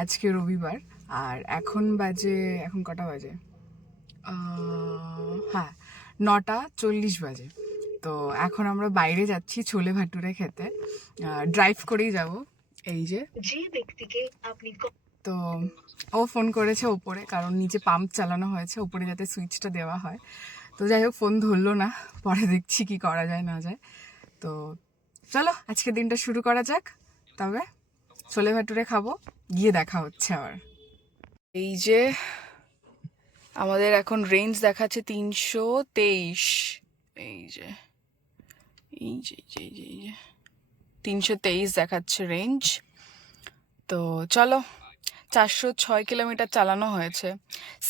আজকে রবিবার আর এখন কটা বাজে? হ্যাঁ, 9:40 বাজে। তো এখন আমরা বাইরে যাচ্ছি ছোলে ভাটুরে খেতে। ড্রাইভ করেই যাব। এই যে ব্যক্তিকে আপনি তো ও ফোন করেছে ওপরে, কারণ নিচে পাম্প চালানো হয়েছে, ওপরে যাতে সুইচটা দেওয়া হয়। তো যাই হোক, ফোন ধরলো না, পরে দেখছি কি করা যায় না যায়। তো চলো আজকে দিনটা শুরু করা যাক। তবে ছোলে ভাটুরে খাবো, গিয়ে দেখা হচ্ছে আবার। এই যে আমাদের এখন রেঞ্জ দেখাচ্ছে 323। এই যে এই যে এই যে এই যে 323 দেখাচ্ছে রেঞ্জ। তো চলো, 406 কিলোমিটার চালানো হয়েছে।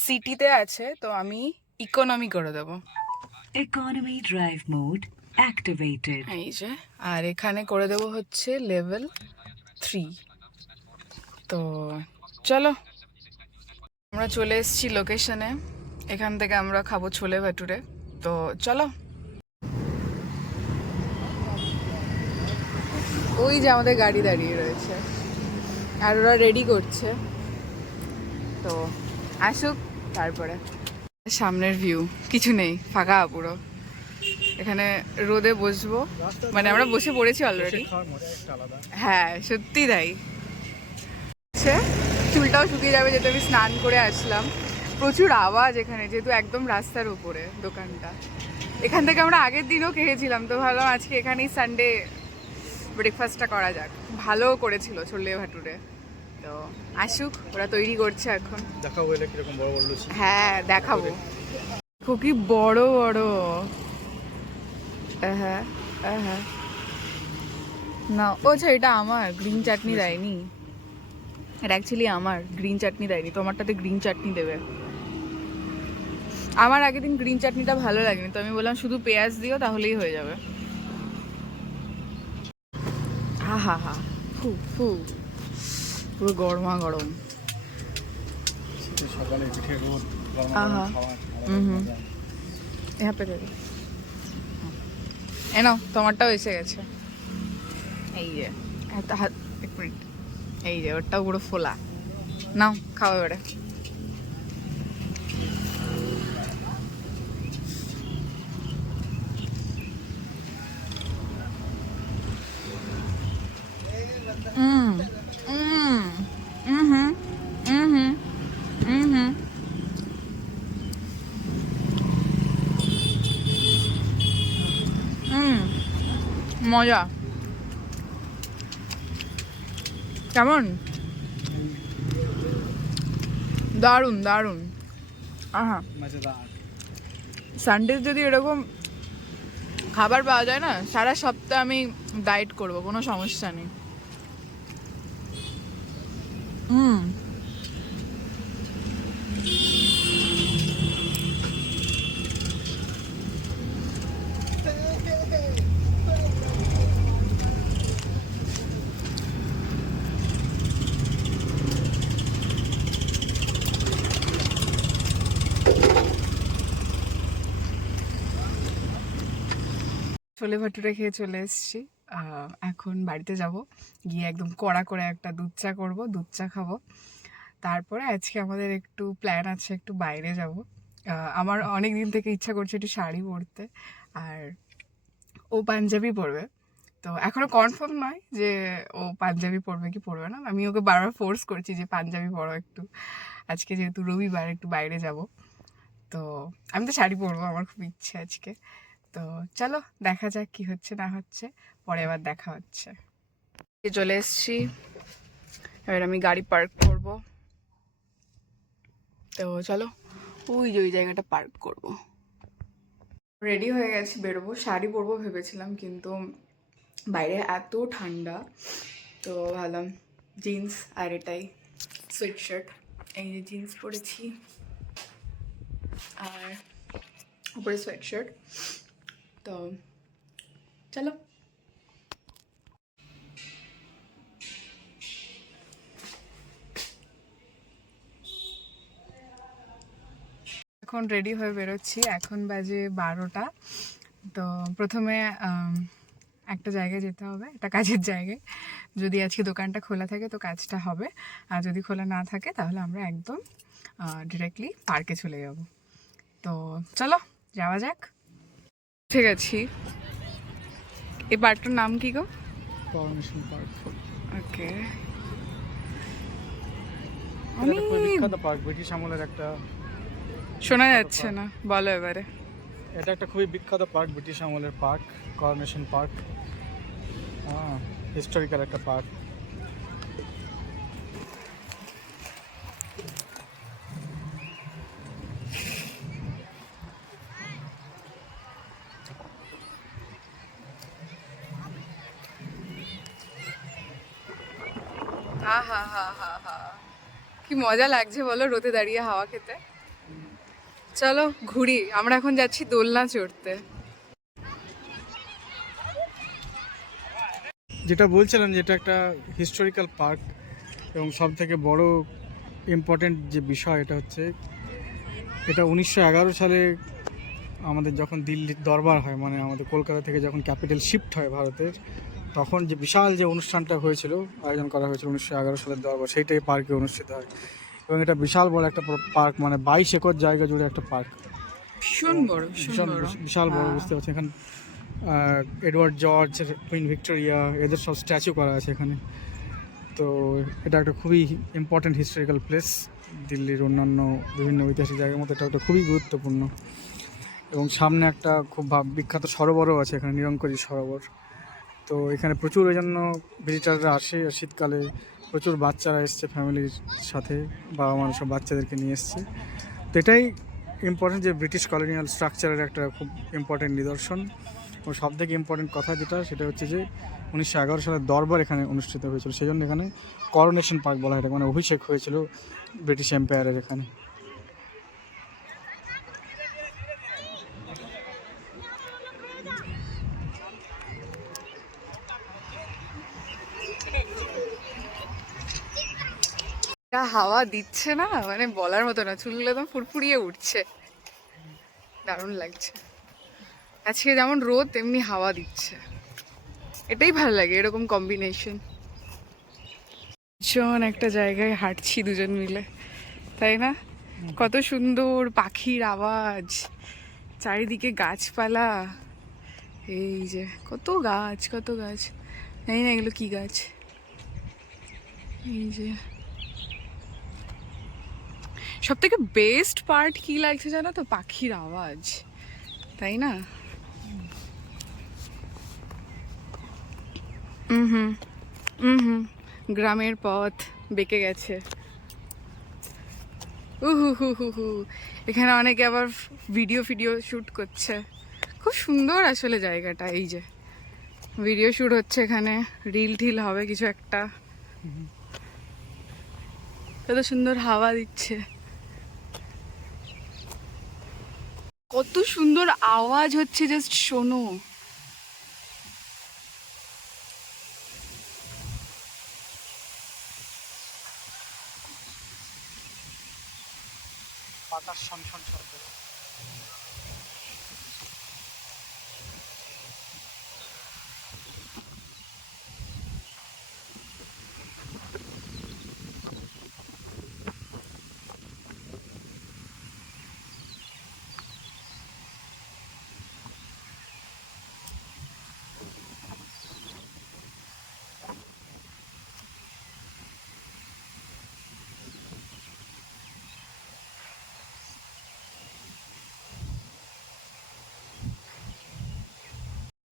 সিটিতে আছে, তো আমি ইকোনমি করে দেবো। Economy drive mode activated. এই যে, আর এখানে করে দেবো হচ্ছে লেভেল 3। তো চলো, আমরা চলে এসেছি লোকেশনে। এখান থেকে আমরা খাবো ছোলে ভাটুরে। তো চলো। ওই যে আমাদের গাড়ি দাঁড়িয়ে রয়েছে আর ওরা রেডি করছে, তো আসুক তারপরে। সামনের ভিউ কিছু নেই, ফাঁকা পুরো। এখানে রোদে বসবো, মানে আমরা বসে পড়েছি অলরেডি। হ্যাঁ সত্যি তাই। চুলটাও শুকিয়ে যাবে, যেহেতু আমি স্নান করে আসলাম। প্রচুর আওয়াজ এখানে, যেহেতু একদম রাস্তার উপরে দোকানটা। এখান থেকে আমরা আগের দিনও খেয়েছিলাম, তো ভাবলাম আজকে এখানেই সানডে ব্রেকফাস্টটা করা যাক। ভালো করেছিল ছোলে ভাটুরে। তো আসুক, ওরা তৈরি করছে এখন। দেখাবো এটা কিরকম বড় বড় লুচি। হ্যাঁ দেখাবো। কি বড় বড়। হ্যাঁ হ্যাঁ না, ও আচ্ছা, এটা আমার গ্রিন চাটনি দেয়নি। এটা অ্যাকচুয়ালি আমার গ্রিন চাটনি দেয়নি, তোমারটাতে গ্রিন চাটনি দেবে। আমার আগের দিন গ্রিন চাটনিটা ভালো লাগেনি, তো আমি বললাম শুধু পেঁয়াজ দিও, তাহলেই হয়ে যাবে। হা হা হা, ফু ফু, পুরো গরমা গরম। সকালে পিঠে রোদ, গরম আহা। গরম খাওয়া। হুম। यहाँ पे दे दो। এ নাও, তোমারটাও এসে গেছে। এই যে এত হাত, এক মিনিট। এই যে ওরটাও পুরো ফোলা। নাও খাও এবারে। হুম হুম হুম হুম হুম হুম, মজা। কেমন? দারুণ দারুণ। আহা, মজাদার। সানডে যদি এরকম খাবার পাওয়া যায় না, সারা সপ্তাহ আমি ডায়েট করব, কোনো সমস্যা নেই। হুম। ছোলে ভাটুরে খেয়ে চলে এসেছি। এখন বাড়িতে যাব, গিয়ে একদম কড়া করে একটা দুধ চা করবো, দুধ চা খাবো। তারপরে আজকে আমাদের একটু প্ল্যান আছে, একটু বাইরে যাব। আমার অনেক দিন থেকে ইচ্ছা করছে একটু শাড়ি পরতে, আর ও পাঞ্জাবি পরবে। তো এখনো কনফার্ম নয় যে ও পাঞ্জাবি পরবে কি পরবে না। আমি ওকে বারবার ফোর্স করছি যে পাঞ্জাবি পরো একটু, আজকে যেহেতু রবিবার একটু বাইরে যাব। তো আমি তো শাড়ি পরবো, আমার খুব ইচ্ছে আজকে। তো চলো দেখা যাক কি হচ্ছে না হচ্ছে, পরে আবার দেখা হচ্ছে। চলে এসছি, এবার আমি গাড়ি পার্ক করব। তো চলো, ওই যে ওই জায়গাটা পার্ক করব। রেডি হয়ে গেছি, বেরোবো। শাড়ি পরবো ভেবেছিলাম, কিন্তু বাইরে এত ঠান্ডা, তো ভাবলাম জিন্স আর এটাই সোয়েট শার্ট। এই যে জিন্স পরেছি আর উপরে সোয়েট শার্ট। তো চলো। এখন রেডি হয়ে বেরোচ্ছি, এখন বাজে 12টা। তো প্রথমে একটা জায়গায় যেতে হবে, একটা কাজের জায়গায়। যদি আজকে দোকানটা খোলা থাকে তো কাজটা হবে, আর যদি খোলা না থাকে তাহলে আমরা একদম ডিরেক্টলি পার্কে চলে যাব। তো চলো যাওয়া যাক। ঠিক আছে, এই পার্কটার নাম কি গো? Coronation park. ওকে, এটা একটা খুবই বিখ্যাত পার্ক, ব্রিটিশ আমলের একটা। শোনা যাচ্ছে না, বলো এবারে। এটা একটা খুবই বিখ্যাত পার্ক, ব্রিটিশ আমলের পার্ক, করোনেশন পার্ক। হিস্টোরিক্যাল একটা পার্ক। হা হা হা হা হা, কি মজা লাগছে বলো রোদে দাঁড়িয়ে হাওয়া খেতে। চলো ঘুরি, আমরা এখন যাচ্ছি দোলনা চড়তে। যেটা বলছিলাম, যেটা একটা হিস্টোরিক্যাল পার্ক, এবং সব থেকে বড় ইম্পর্টেন্ট যে বিষয় এটা হচ্ছে, এটা 1911 সালে আমাদের যখন দিল্লির দরবার হয়, মানে আমাদের কলকাতা থেকে যখন ক্যাপিটাল শিফট হয় ভারতের, তখন যে বিশাল যে অনুষ্ঠানটা হয়েছিল, আয়োজন করা হয়েছিল 1911 সালের দরবার, সেইটাই পার্কে অনুষ্ঠিত হয়। এবং এটা বিশাল বড় একটা পার্ক, মানে 22 একর জায়গা জুড়ে একটা পার্ক। ভীষণ বড়, ভীষণ বড়, বিশাল বড়, বুঝতে পারছি। এখানে এডওয়ার্ড জর্জ, কুইন ভিক্টোরিয়া, এদের সব স্ট্যাচু করা আছে এখানে। তো এটা একটা খুবই ইম্পর্ট্যান্ট হিস্টোরিক্যাল প্লেস। দিল্লির অন্যান্য বিভিন্ন ঐতিহাসিক জায়গার মধ্যে এটা একটা খুবই গুরুত্বপূর্ণ। এবং সামনে একটা খুব বিখ্যাত সরোবরও আছে এখানে, নিরঙ্কুরি সরোবর। তো এখানে প্রচুর ওই জন্য ভিজিটাররা আসে। আর শীতকালে প্রচুর বাচ্চারা এসছে ফ্যামিলির সাথে, বাবা মা সব বাচ্চাদেরকে নিয়ে এসছে। তো এটাই ইম্পর্টেন্ট যে ব্রিটিশ কলোনিয়াল স্ট্রাকচারের একটা খুব ইম্পর্টেন্ট নিদর্শন। এবং সব থেকে ইম্পর্টেন্ট কথা যেটা, সেটা হচ্ছে যে 1911 সালের দরবার এখানে অনুষ্ঠিত হয়েছিল, সেই জন্য এখানে করোনেশন পার্ক বলা হয়। এটা মানে অভিষেক হয়েছিল ব্রিটিশ এম্পায়ারের এখানে। যা হাওয়া দিচ্ছে না, মানে বলার মতো না, চুলগুলো একদম ফুরফুরিয়ে উঠছে, দারুণ লাগছে। আজকে যেমন রোদ তেমনি হাওয়া দিচ্ছে, এটাই ভালো লাগে, এরকম কম্বিনেশন। ভীষণ একটা জায়গায় হাঁটছি দুজন মিলে, তাই না? কত সুন্দর পাখির আওয়াজ, চারিদিকে গাছপালা, এই যে কত গাছ, কত গাছ, জানি না এগুলো কি গাছ। এই যে সব থেকে বেস্ট পার্ট কি লাগছে জানো তো? পাখির আওয়াজ, তাই না? হুম হুম, গ্রামের পথ বেঁকে গেছে। উহু হু হু হু, এখানে অনেকে আবার ভিডিও শুট করছে। খুব সুন্দর আসলে জায়গাটা। এই যে ভিডিও শুট হচ্ছে এখানে, রিল টিল হবে কিছু একটা। কত সুন্দর হাওয়া দিচ্ছে, কত সুন্দর আওয়াজ হচ্ছে, জাস্ট শোনো। পাতার শনশন শব্দ।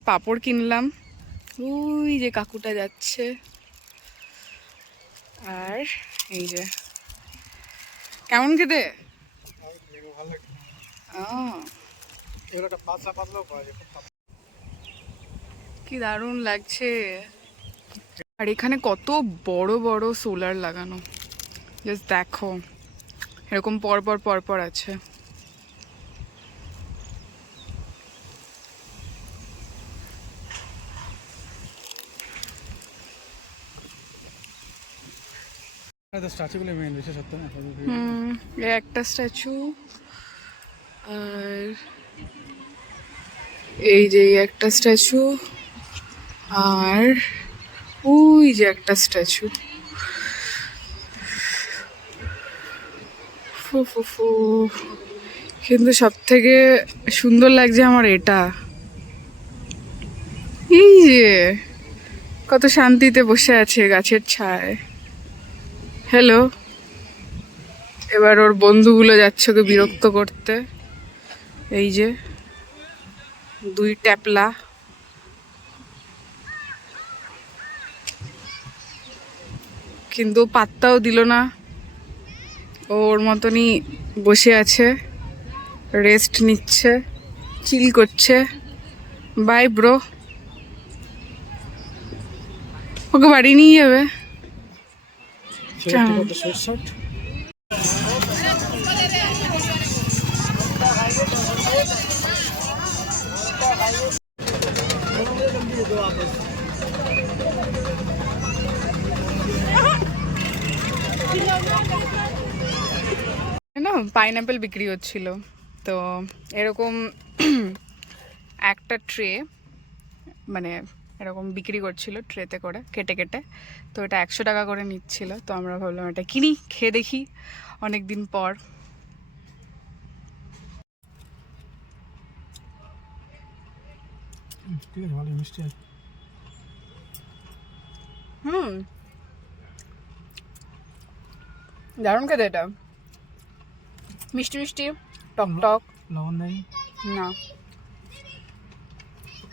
পাপড় কিনলাম, ওই যে কাকুটা যাচ্ছে। আর এই যে কেমন খেতে, এগুলো একটা পাতলা পাতলাও পাওয়া যায়, খুব পাতলা। কি দারুণ লাগছে। আর এখানে কত বড় বড় সোলার লাগানো, জাস্ট দেখো, এরকম পরপর পরপর আছে। স্ট্যাচুগুলো মেন বিশেষত্ব না। এই একটা স্ট্যাচু, আর এই যে একটা স্ট্যাচু, আর ওই যে একটা স্ট্যাচু, কিন্তু সব থেকে সুন্দর লাগছে আমার এটা, এই যে কত শান্তিতে বসে আছে গাছের ছায়। হ্যালো, এবার ওর বন্ধুগুলো যাচ্ছে ওকে বিরক্ত করতে। এই যে দুই ট্যাপলা, কিন্তু পাত্তাও দিল না, ওর মতনই বসে আছে, রেস্ট নিচ্ছে, চিল করছে। বাই ব্রো, ওকে বাড়ি নিয়ে যাবে। না পাইনাপেল বিক্রি হচ্ছিল, তো এরকম একটা ট্রে, মানে এরকম বিক্রি করছিল ট্রেতে করে কেটে কেটে, তো এটা 100 টাকা করে নিচ্ছিল। তো আমরা ভাবলাম এটা কিনি, খেয়ে দেখি অনেক দিন পর। ঠিক আছে, ভালো মিষ্টি আছে। দারুণ খেতে এটা, মিষ্টি মিষ্টি টক টক। লবণ দেয় না,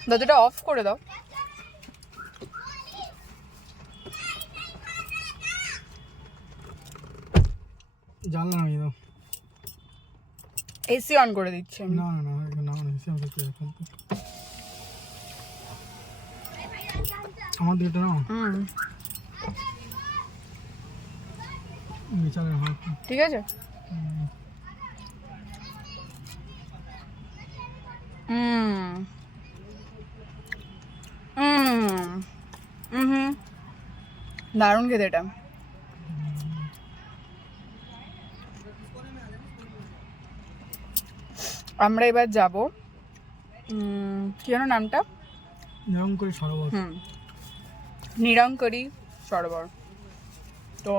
দাদাটা অফ করে দাও। জানলা নামিয়ে দাও। এসি অন করে দিচ্ছি আমি। না না না, না না, এসে আমাকে এখন আমার দিকে নাও। বিচারে হয়, ঠিক আছে। দারুণ খেতে এটা। আমরা এবার যাব, কি যেন নামটা, নিরঙ্কুশ সরোবর। নিরঙ্কুশ সরোবর। তো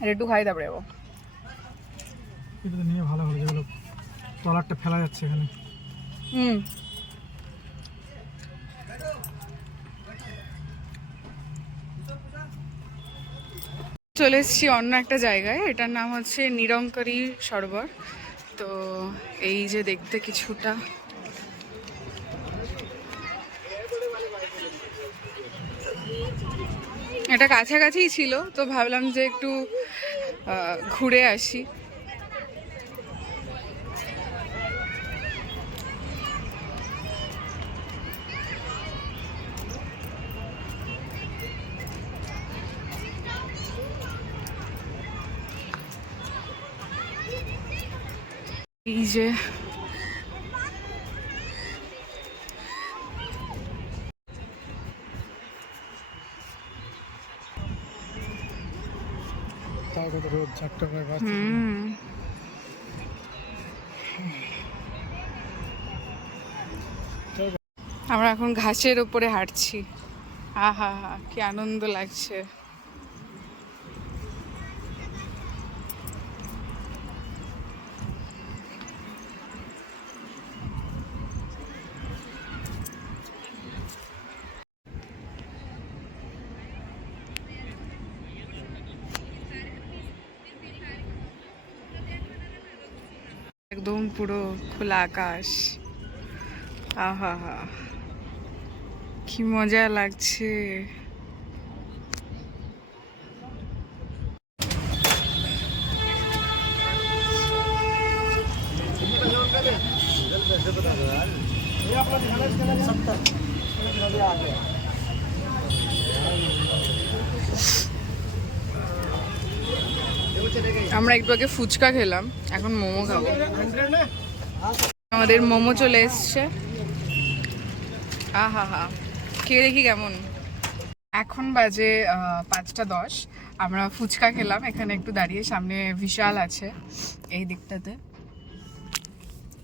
এটা একটু খাই তারপরে যাবো। এটা তো নিয়ে ভালো হলো, যেগুলো ট্রলারটা ফেলা যাচ্ছে এখানে। চলে এসেছি অন্য একটা জায়গায়, এটার নাম হচ্ছে নিরঙ্কুশ সরোবর। তো এই যে দেখতে কিছুটা, এটা কাছাকাছিই ছিল, তো ভাবলাম যে একটু ঘুরে আসি। এই যে তার কত রোদ, 4 টাকার গাছ। আমরা এখন ঘাসের উপরে হাঁটছি, আহা হা কি আনন্দ লাগছে। একদম পুরো খোলা আকাশ, আহা হা কি মজা লাগছে। আমরা একটু আগে ফুচকা খেলাম, এখন মোমো খাবো। আমাদের মোমো চলে এসছে, আহা হা খেয়ে দেখি কেমন। এখন বাজে 5টা 10, আমরা ফুচকা খেলাম এখানে একটু দাঁড়িয়ে, সামনে বিশাল আছে এই দিকটাতে,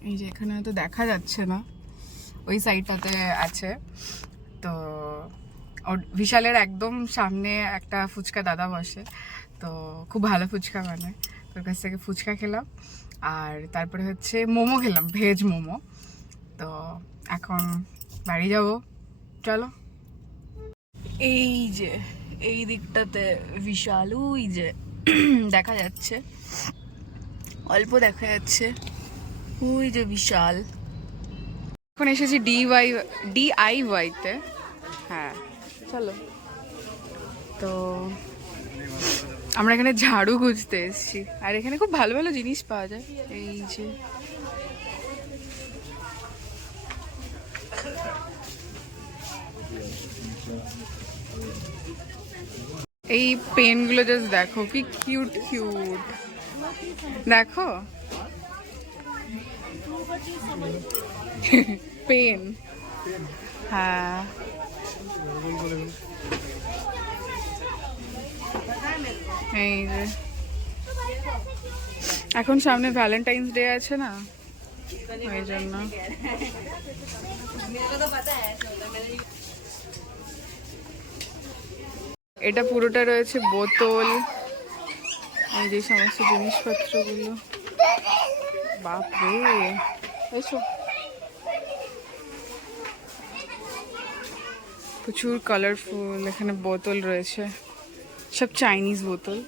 এই যে এখানে হয়তো দেখা যাচ্ছে না, ওই সাইডটাতে আছে। তো ওর বিশালের একদম সামনে একটা ফুচকা দাদা বসে, তো খুব ভালো ফুচকা বানায়। তোর কাছ থেকে ফুচকা খেলাম, আর তারপরে হচ্ছে মোমো খেলাম, ভেজ মোমো। তো এখন বাড়ি যাব, চলো। এই যে এই দিকটাতে বিশাল, ওই যে দেখা যাচ্ছে, অল্প দেখা যাচ্ছে, ওই যে বিশাল। এখন এসেছি DIY-তে। হ্যাঁ চলো। তো আমরা এখানে ঝাড়ু খুঁজতে এসেছি, আর এখানে খুব ভালো ভালো জিনিস পাওয়া যায়। এই যে এই পেনগুলো জাস্ট দেখো কি কিউট কিউট, দেখো পেন। হ্যাঁ এই যে এখন সামনে ভ্যালেন্টাইন্স ডে আছে না, ওই জন্য। এটা পুরোটা রয়েছে বোতল, এই যে সমস্ত জিনিসপত্রগুলো। বাপরে, এসো। প্রচুর কালারফুল এখানে বোতল রয়েছে, সব চাইনিজ বোতল।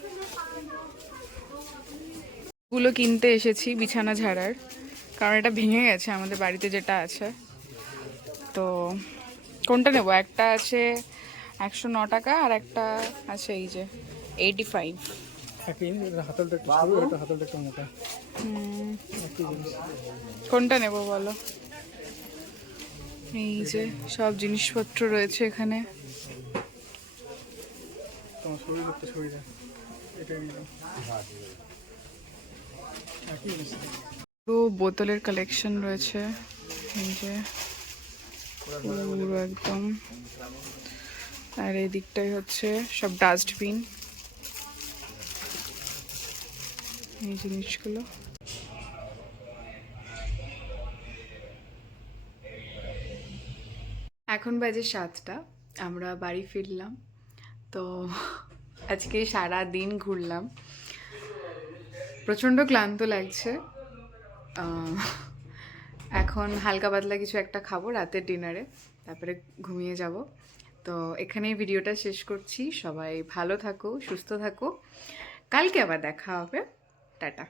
গুলো কিনতে এসেছি বিছানা ঝাড়ার, কারণ এটা ভেঙে গেছে আমাদের বাড়িতে যেটা আছে। তো কোনটা নেবো? একটা আছে 109 টাকা, আর একটা আছে এই যে 85। কোনটা নেবো বলো? এই যে সব জিনিসপত্র রয়েছে এখানে। তো বোতলের কালেকশন রয়েছে, এই যে পুরো একদম। আর এই দিকটাই হচ্ছে সব ডাস্টবিন, এই জিনিসগুলো। এখন বাজে 7টা, আমরা বাড়ি ফিরলাম। তো আজকে সারা দিন ঘুরলাম, প্রচণ্ড ক্লান্ত লাগছে। এখন হালকা পাতলা কিছু একটা খাবো রাতের ডিনারে, তারপরে ঘুমিয়ে যাব। তো এখানেই ভিডিওটা শেষ করছি। সবাই ভালো থাকো, সুস্থ থাকো, কালকে আবার দেখা হবে। টাটা।